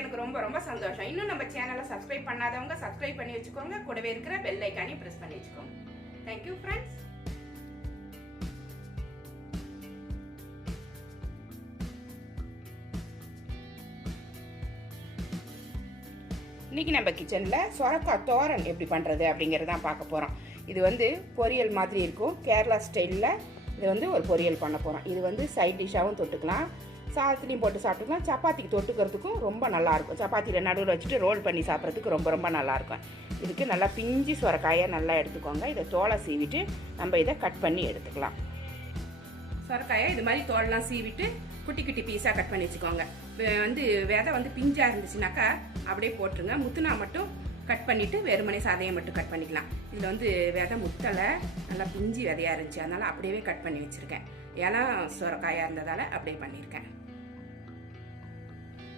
எனக்கு ரொம்ப ரொம்ப சந்தோஷம். இன்னும் நம்ம சேனலை சப்ஸ்கிரைப் பண்ணாதவங்க சப்ஸ்கிரைப் பண்ணி வச்சுக்கோங்க. கூடவே இருக்கிற பெல் ஐக்கானையும் ப்ரெஸ் பண்ணி வச்சுக்கோங்க. தேங்க்யூ ஃப்ரெண்ட்ஸ் இன்னைக்கு நம்ம கிச்சனில் சொரக்காய் தோரன் எப்படி பண்ணுறது அப்படிங்கிறது தான் பார்க்க போகிறோம் இது வந்து பொரியல் மாதிரி இருக்கும். கேரளா ஸ்டைலில் இது வந்து ஒரு பொரியல் பண்ண போகிறோம் இது வந்து சைட் டிஷ்ஷாகவும் தொட்டுக்கலாம். சாதத்துலேயும் போட்டு சாப்பிட்டுக்கலாம் சப்பாத்திக்கு தொட்டுக்கிறதுக்கும் ரொம்ப நல்லாயிருக்கும். சப்பாத்தியில் நடுவில் வச்சுட்டு ரோல் பண்ணி சாப்பிட்றதுக்கு ரொம்ப ரொம்ப நல்லாயிருக்கும். இதுக்கு நல்லா பிஞ்சு சொரக்காயை நல்லா எடுத்துக்கோங்க. இதை தோலை சீவிட்டு நம்ம இதை கட் பண்ணி எடுத்துக்கலாம். சொரக்காயை இது மாதிரி தோலெலாம் சீவிட்டு குட்டி குட்டி பீஸாக கட் பண்ணி வச்சுக்கோங்க. வந்து விதை வந்து பிஞ்சாக இருந்துச்சுனாக்கா அப்படியே போட்டுருங்க. முத்துனா மட்டும் கட் பண்ணிவிட்டு வெறுமனே சாதையை மட்டும் கட் பண்ணிக்கலாம். இதில் வந்து விதை முத்தலை நல்லா பிஞ்சு விதையாக இருந்துச்சு. அதனால் அப்படியே கட் பண்ணி வச்சுருக்கேன். ஏன்னா சுரக்காயாக இருந்ததால் அப்படியே பண்ணியிருக்கேன்.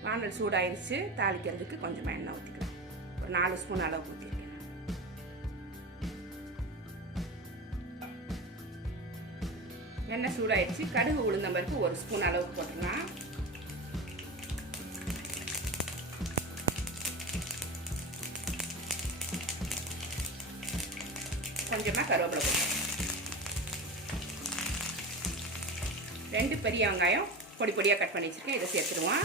வானல் சூடாயிருச்சு தாளிக்கிறதுக்கு கொஞ்சமாக எண்ணெய் ஊற்றிக்கலாம் ஒரு நாலு ஸ்பூன் அளவு ஊற்றிருக்கேன் எண்ணெய் சூடாயிருச்சு கடுகு உளுந்தம்பருப்பு ஒரு ஸ்பூன் அளவுக்கு போட்டுக்கலாம் கொஞ்சமாக கருவேப்பிலை போட்டுக்கலாம். ரெண்டு பெரிய வெங்காயம் பொடி பொடியாக கட் பண்ணி வச்சுருக்கேன் இதை சேர்த்துருவோம்.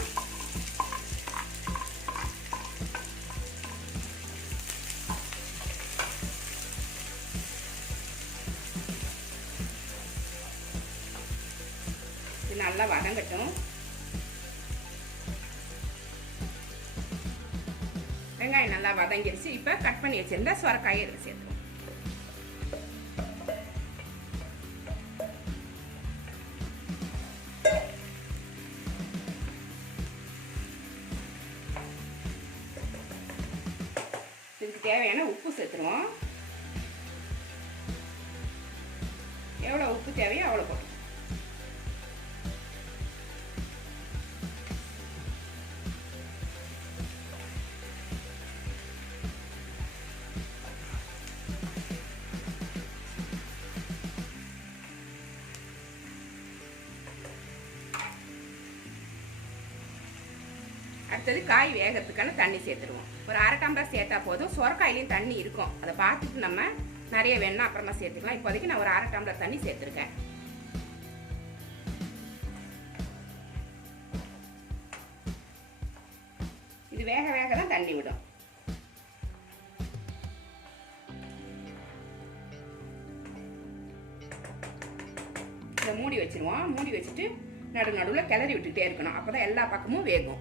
இது நல்லா வதங்கட்டும். வெங்காயம் நல்லா வதங்கிருச்சு. இப்போ கட் பண்ணி வச்சிருந்தா சொரக்காயை இதில் சேர்த்து இதுக்கு தேவையான உப்பு சேர்த்துருவோம். எவ்வளோ உப்பு தேவையோ அவ்வளோ போட்டு அடுத்தது காய் வேகத்துக்கான தண்ணி சேர்த்துருவோம் ஒரு அரை டம்ளர் சேர்த்தா போதும். சொரக்காயிலையும் தண்ணி இருக்கும். அதை பார்த்துட்டு நம்ம நிறைய வேணும்னா அப்புறமா சேர்த்துக்கலாம். இப்போதைக்கு நான் ஒரு அரை டம்ளர் தண்ணி சேர்த்துருக்கேன். இது வேக வேக தான் தண்ணி விடும். இதை மூடி வச்சிருவோம். மூடி வச்சுட்டு நடு நடுவில் கிளறி விட்டுட்டே இருக்கணும். அப்போ தான் எல்லா பக்கமும் வேகும்.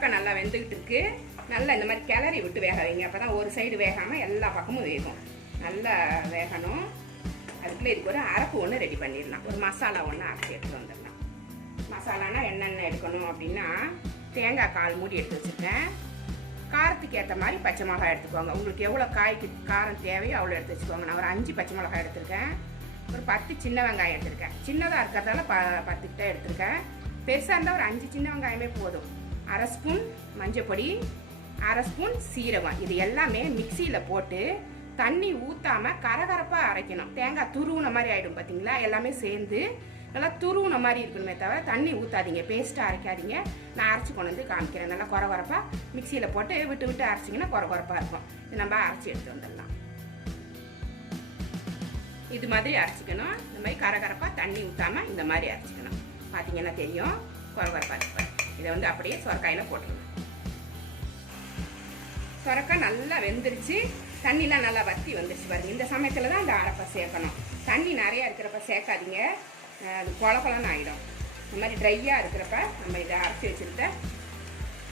பக்கம் நல்லா வெந்துக்கிட்டு இருக்கு. நல்லா இந்த மாதிரி கிளறி விட்டு வேக வைங்க. அப்போ தான் ஒரு சைடு வேகாமல் எல்லா பக்கமும் வேகும். நல்லா வேகணும். அதுக்குள்ளே இதுக்கு ஒரு அரைப்பு ஒன்று ரெடி பண்ணிடலாம். ஒரு மசாலா ஒன்று அரைச்சி எடுத்துகிட்டு வந்துடலாம். மசாலானா என்னென்ன எடுக்கணும் அப்படின்னா தேங்காய் கால் மூடி எடுத்து வச்சுருக்கேன். காரத்துக்கு ஏற்ற மாதிரி பச்சை மிளகாய் எடுத்துக்கோங்க. உங்களுக்கு எவ்வளோ காய்க்கு காரம் தேவையோ அவ்வளோ எடுத்து வச்சுக்கோங்க. நான் ஒரு அஞ்சு பச்சை மிளகாய் எடுத்திருக்கேன். ஒரு பத்து சின்ன வெங்காயம் எடுத்திருக்கேன். சின்னதாக இருக்கிறதால ப பத்துக்கிட்ட எடுத்திருக்கேன். பெருசாக இருந்தால் ஒரு அஞ்சு சின்ன வெங்காயமே போதும். அரை ஸ்பூன் மஞ்சள் பொடி அரை ஸ்பூன் சீரகம். இது எல்லாமே மிக்சியில் போட்டு தண்ணி ஊற்றாம கரகரப்பாக அரைக்கணும். தேங்காய் துருவுன மாதிரி ஆகிடும் பார்த்தீங்களா எல்லாமே சேர்ந்து நல்லா துருவுன மாதிரி இருக்கணுமே தவிர தண்ணி ஊற்றாதீங்க பேஸ்ட்டாக அரைக்காதீங்க. நான் அரைச்சி கொண்டு வந்து காமிக்கிறேன். நல்லா குறகுறப்பாக மிக்சியில் போட்டு விட்டு விட்டு அரைச்சிங்கன்னா குறகுறப்பாக இருக்கும். இது நம்ம அரைச்சி எடுத்து வந்துடலாம். இது மாதிரி அரைச்சிக்கணும். இந்த மாதிரி கரகரப்பாக தண்ணி ஊற்றாம இந்த மாதிரி அரைச்சிக்கணும். பார்த்தீங்கன்னா தெரியும். குறகுறப்பாக இருப்பேன் இதை வந்து அப்படியே சொரக்காயில் போட்டுருங்க. சொரக்காய் நல்லா வெந்துருச்சு. தண்ணிலாம் நல்லா வத்தி வந்துருச்சு பாருங்க. இந்த சமயத்தில் தான் அந்த அரைப்பை சேர்க்கணும். தண்ணி நிறையா இருக்கிறப்ப சேர்க்காதீங்க. அது கொல கொலன்னு ஆகிடும் இந்த மாதிரி ட்ரையாக இருக்கிறப்ப நம்ம இதை அரைச்சி வச்சுருந்த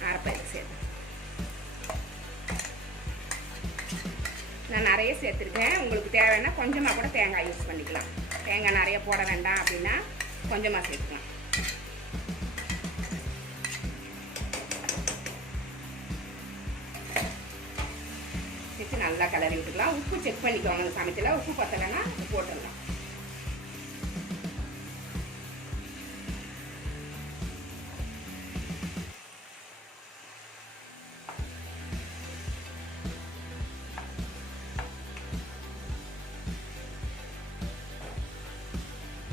அரைப்பை இதுக்கு சேர்க்கணும். நான் நிறைய சேர்த்துருக்கேன். உங்களுக்கு தேவைன்னா கொஞ்சமாக கூட தேங்காய் யூஸ் பண்ணிக்கலாம். தேங்காய் நிறைய போட வேண்டாம் அப்படின்னா கொஞ்சமாக சேர்த்துக்கலாம். நல்லா கிளறி விட்டுக்கலாம். உப்பு செக் பண்ணிக்கோங்க அந்த சமயத்தில் உப்பு பத்தலைன்னா போட்டுடலாம்.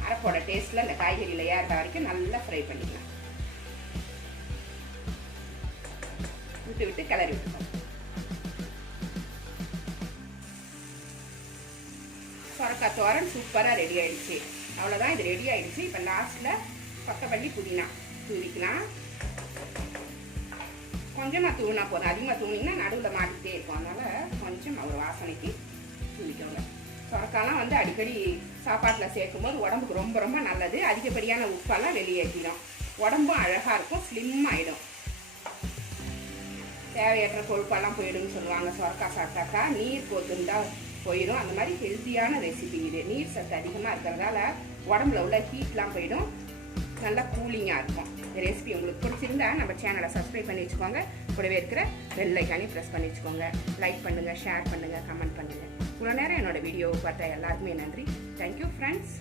அரைப்போட டேஸ்ட்டில் இந்த காய்கறியில் ஏறுற வரைக்கும் நல்லா ஃப்ரை பண்ணிக்கலாம். விட்டு விட்டு கிளறி விட்டுக்கலாம். சொரக்கா தோரன் சூப்பராக ரெடி ஆயிடுச்சு. அவ்வளோதான் இது ரெடி ஆயிடுச்சு. இப்போ லாஸ்ட்டில் கொத்தமல்லி புதினா தூவிக்கலாம். கொஞ்சமாக தூவினா போதும். அதிகமாக தூவினீங்கன்னா நடுவில் மாட்டிகிட்டே இருக்கும். அதனால் கொஞ்சம் ஒரு வாசனைக்கு தூவிக்கோங்க. சொரக்காலாம் வந்து அடிக்கடி சாப்பாட்டில் சேர்க்கும்போது உடம்புக்கு ரொம்ப ரொம்ப நல்லது. அதிகப்படியான உப்பெல்லாம் வெளியேற்றிடும். உடம்பும் அழகாக இருக்கும். ஸ்லிம் ஆகிடும் தேவையற்ற கொழுப்பெல்லாம் போயிடும்னு சொல்லுவாங்க. சொரக்காய் சாப்பிட்டாக்கா நீர் போத்துருந்தா போயிடும். அந்த மாதிரி ஹெல்த்தியான ரெசிபி இது. நீர் சத்து அதிகமாக இருக்கிறதால உடம்புல உள்ள ஹீட்லாம் போயிடும். நல்லா கூலிங்காக இருக்கும். இந்த ரெசிபி உங்களுக்கு பிடிச்சிருந்தா நம்ம சேனலை சப்ஸ்கிரைப் பண்ணி வச்சுக்கோங்க. கூடவே இருக்கிற பெல் ஐக்கானே ப்ரெஸ் பண்ணி வச்சுக்கோங்க. லைக் பண்ணுங்கள் ஷேர் பண்ணுங்கள் கமெண்ட் பண்ணுங்கள் இவ்வளோ நேரம் என்னோட வீடியோவை பார்த்தா எல்லாருக்குமே நன்றி. Thank you friends